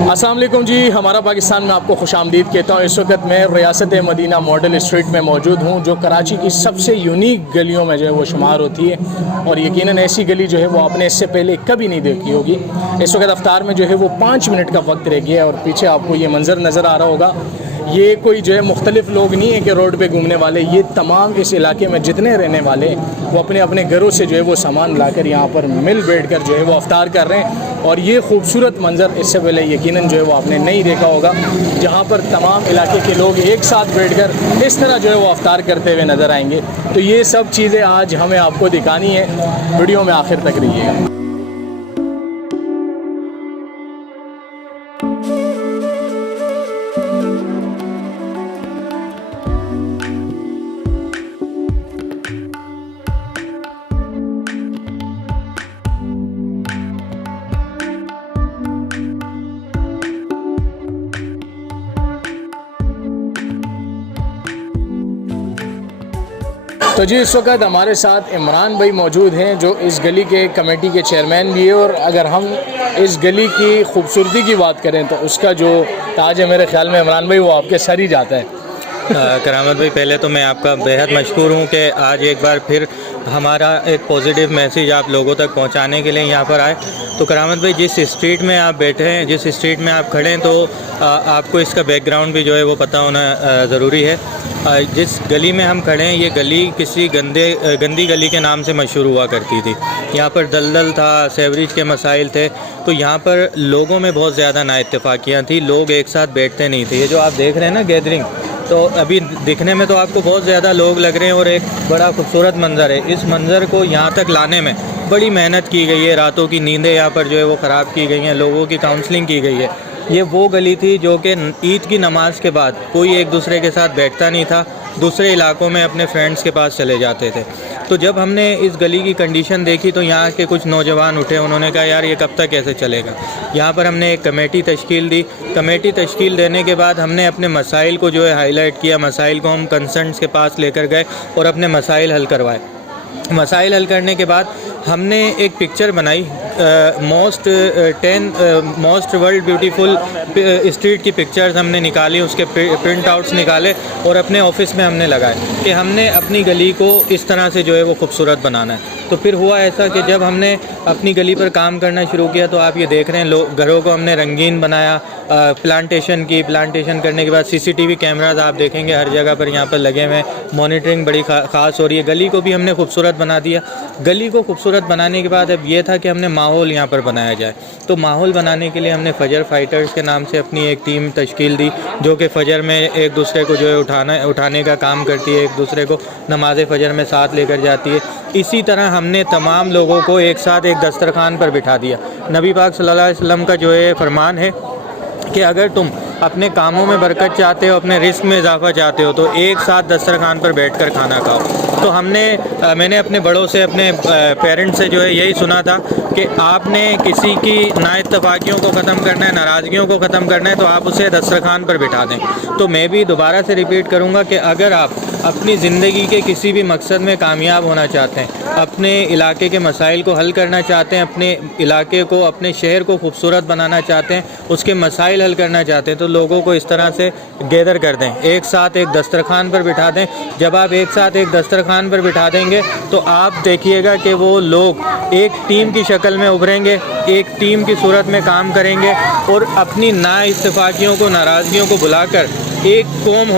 अस्सलाम वालेकुम जी, हमारा पाकिस्तान में आपको खुशामदीद कहता हूँ। इस वक्त मैं रियासत मदीना मॉडल स्ट्रीट में मौजूद हूँ, जो कराची की सबसे यूनिक गलियों में जो है वो शुमार होती है, और यकीनन ऐसी गली जो है वो आपने इससे पहले कभी नहीं देखी होगी। इस वक्त अफ्तार में जो है वो 5 मिनट का वक्त रह गया है, और पीछे आपको ये मंज़र नज़र आ रहा होगा। ये कोई जो है मुख्तलिफ लोग नहीं है कि रोड पे घूमने वाले, ये तमाम इस इलाके में जितने रहने वाले वो अपने अपने घरों से जो है वो सामान लाकर यहाँ पर मिल बैठ कर जो है वो अफ्तार कर रहे हैं। और ये खूबसूरत मंज़र इससे पहले यकीनन जो है वो आपने नहीं देखा होगा, जहाँ पर तमाम इलाके के लोग एक साथ बैठ कर इस तरह जो है वो अफ्तार करते हुए नज़र आएंगे। तो ये सब चीज़ें आज हमें आपको दिखानी है, वीडियो में आखिर तक रहिएगा। तो जी, इस वक्त हमारे साथ इमरान भाई मौजूद हैं, जो इस गली के कमेटी के चेयरमैन भी है। और अगर हम इस गली की खूबसूरती की बात करें तो उसका जो ताज है, मेरे ख्याल में इमरान भाई, वो आपके सर ही जाता है। करामत भाई, पहले तो मैं आपका बेहद मशकूर हूँ कि आज एक बार फिर हमारा एक पॉजिटिव मैसेज आप लोगों तक पहुँचाने के लिए यहाँ पर आए। तो करामत भाई, जिस स्ट्रीट में आप बैठे हैं, जिस स्ट्रीट में आप खड़े हैं, तो आपको इसका बैकग्राउंड भी जो है वो पता होना ज़रूरी है। जिस गली में हम खड़े हैं, ये गली किसी गंदी गली के नाम से मशहूर हुआ करती थी। यहाँ पर दलदल था, सेवरेज के मसाइल थे, तो यहाँ पर लोगों में बहुत ज़्यादा नाइत्तेफाकियाँ थी, लोग एक साथ बैठते नहीं थे। ये जो आप देख रहे हैं ना गैदरिंग, तो अभी दिखने में तो आपको बहुत ज़्यादा लोग लग रहे हैं और एक बड़ा खूबसूरत मंज़र है। इस मंज़र को यहाँ तक लाने में बड़ी मेहनत की गई है, रातों की नींदें यहाँ पर जो है वो ख़राब की गई हैं, लोगों की काउंसलिंग की गई है। ये वो गली थी जो कि ईद की नमाज के बाद कोई एक दूसरे के साथ बैठता नहीं था, दूसरे इलाकों में अपने फ्रेंड्स के पास चले जाते थे। तो जब हमने इस गली की कंडीशन देखी तो यहाँ के कुछ नौजवान उठे, उन्होंने कहा यार ये कब तक ऐसे चलेगा। यहाँ पर हमने एक कमेटी तश्कील दी। कमेटी तश्कील देने के बाद हमने अपने मसाइल को जो है हाईलाइट किया, मसाइल को हम कंसर्न्स के पास लेकर गए और अपने मसाइल हल करवाए। मसाइल हल करने के बाद हमने एक पिक्चर बनाई, मोस्ट वर्ल्ड ब्यूटीफुल स्ट्रीट की पिक्चर्स हमने निकाली, उसके प्रिंट आउट्स निकाले और अपने ऑफिस में हमने लगाए कि हमने अपनी गली को इस तरह से जो है वो खूबसूरत बनाना है। तो फिर हुआ ऐसा कि जब हमने अपनी गली पर काम करना शुरू किया तो आप ये देख रहे हैं, घरों को हमने रंगीन बनाया, प्लांटेशन करने के बाद CCTV कैमराज आप देखेंगे हर जगह पर यहाँ पर लगे हुए, मॉनिटरिंग बड़ी ख़ास हो रही है। गली को भी हमने खूबसूरत बना दिया। गली को खूबसूरत बनाने के बाद अब ये था कि हमने माहौल यहाँ पर बनाया जाए। तो माहौल बनाने के लिए हमने फजर फाइटर्स के नाम से अपनी एक टीम तश्कील दी, जो कि फ़जर में एक दूसरे को जो है उठाने का काम करती है, एक दूसरे को नमाज फ़जर में साथ लेकर जाती है। इसी तरह हमने तमाम लोगों को एक साथ एक दस्तरखान पर बिठा दिया। नबी पाक सल्लल्लाहु अलैहि वसल्लम का जो है फरमान है कि अगर तुम अपने कामों में बरकत चाहते हो, अपने रिस्क में इजाफा चाहते हो, तो एक साथ दस्तरखान पर बैठकर खाना खाओ। तो मैंने अपने बड़ों से, अपने पेरेंट्स से जो है यही सुना था कि आपने किसी की नाइत्तेफाकियों को ख़त्म करना है, नाराज़गियों को ख़त्म करना है, तो आप उसे दस्तरखान पर बिठा दें। तो मैं भी दोबारा से रिपीट करूँगा कि अगर आप अपनी ज़िंदगी के किसी भी मकसद में कामयाब होना चाहते हैं, अपने इलाके के मसाइल को हल करना चाहते हैं, अपने इलाके को, अपने शहर को खूबसूरत बनाना चाहते हैं, उसके मसाइल हल करना चाहते हैं, तो लोगों को इस तरह से गैदर कर दें, एक साथ एक दस्तरखान पर बिठा दें। जब आप एक साथ एक दस्तरखान पर बिठा देंगे तो आप देखिएगा कि वो लोग एक टीम की शक्ल में उभरेंगे, एक टीम की सूरत में काम करेंगे और अपनी नाइत्तेफाकियों को, नाराज़गियों को भुलाकर एक कौम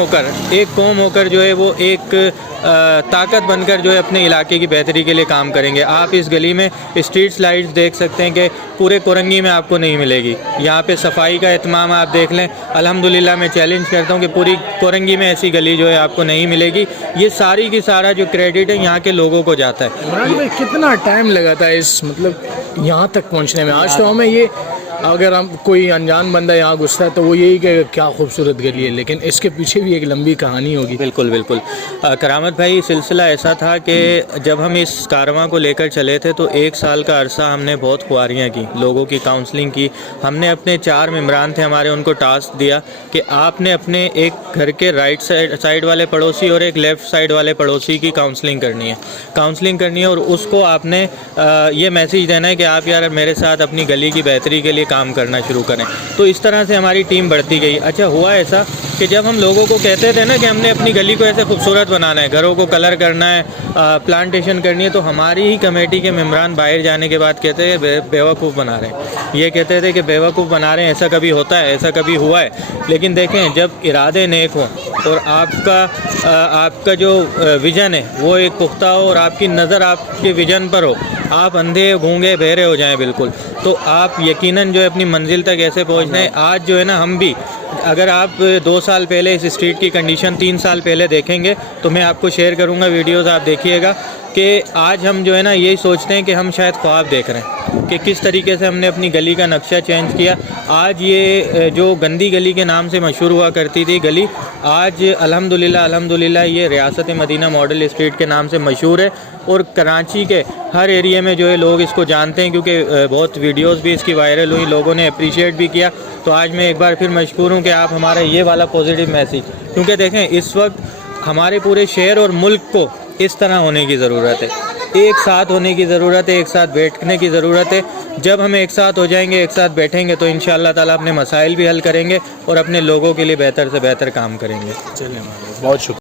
होकर जो है वो एक ताकत बनकर जो है अपने इलाके की बेहतरी के लिए काम करेंगे। आप इस गली में स्ट्रीट लाइट्स देख सकते हैं कि पूरे कोरंगी में आपको नहीं मिलेगी। यहाँ पे सफाई का एहतमाम आप देख लें, अल्हम्दुलिल्लाह मैं चैलेंज करता हूँ कि पूरी कोरंगी में ऐसी गली जो है आपको नहीं मिलेगी। ये सारी की सारा जो क्रेडिट है यहाँ के लोगों को जाता है। इमरान भाई, कितना टाइम लगा था इस यहाँ तक पहुँचने में? आज तो हमें ये, अगर हम कोई अनजान बंदा यहाँ घुसता है तो वो यही कि क्या खूबसूरत गली है, लेकिन इसके पीछे भी एक लंबी कहानी होगी। बिल्कुल करामत भाई, सिलसिला ऐसा था कि जब हम इस कारवां को लेकर चले थे तो 1 साल का अरसा हमने बहुत ख्वारियाँ की, लोगों की काउंसलिंग की। हमने अपने 4 मेम्बरान थे हमारे, उनको टास्क दिया कि आपने अपने एक घर के राइट साइड वाले पड़ोसी और एक लेफ़्ट साइड वाले पड़ोसी की काउंसलिंग करनी है और उसको आपने ये मैसेज देना है कि आप यार मेरे साथ अपनी गली की बेहतरी के लिए काम करना शुरू करें। तो इस तरह से हमारी टीम बढ़ती गई। अच्छा, हुआ ऐसा कि जब हम लोगों को कहते थे ना कि हमने अपनी गली को ऐसे खूबसूरत बनाना है, घरों को कलर करना है, प्लांटेशन करनी है, तो हमारी ही कमेटी के मेम्बरान बाहर जाने के बाद कहते हैं बेवकूफ़ बना रहे हैं। ये कहते थे कि बेवकूफ़ बना रहे हैं, ऐसा कभी होता है, ऐसा कभी हुआ है। लेकिन देखें, जब इरादे नेक हों और आपका जो विज़न है वो एक पुख्ता हो और आपकी नज़र आपके विज़न पर हो, आप अंधे गूंगे बहरे हो जाएं बिल्कुल, तो आप यकीनन जो है अपनी मंजिल तक ऐसे पहुँचना है। आज जो है ना, हम भी अगर आप 2 साल पहले इस स्ट्रीट की कंडीशन 3 साल पहले देखेंगे तो मैं आपको शेयर करूंगा वीडियोस, आप देखिएगा कि आज हम जो है ना यही सोचते हैं कि हम शायद ख्वाब देख रहे हैं कि किस तरीके से हमने अपनी गली का नक्शा चेंज किया। आज ये जो गंदी गली के नाम से मशहूर हुआ करती थी गली, आज अल्हम्दुलिल्लाह ये रियासत मदीना मॉडल स्ट्रीट के नाम से मशहूर है और कराची के हर एरिया में जो है लोग इसको जानते हैं, क्योंकि बहुत वीडियोस भी इसकी वायरल हुई, लोगों ने अप्रिशिएट भी किया। तो आज मैं एक बार फिर मशकूर हूँ कि आप हमारा ये वाला पॉजिटिव मैसेज, क्योंकि देखें इस वक्त हमारे पूरे शहर और मुल्क को इस तरह होने की ज़रूरत है, एक साथ होने की ज़रूरत है, एक साथ बैठने की ज़रूरत है। जब हम एक साथ हो जाएंगे, एक साथ बैठेंगे, तो इंशाअल्लाह ताला अपने मसाइल भी हल करेंगे और अपने लोगों के लिए बेहतर से बेहतर काम करेंगे। चलिए, बहुत शुक्रिया।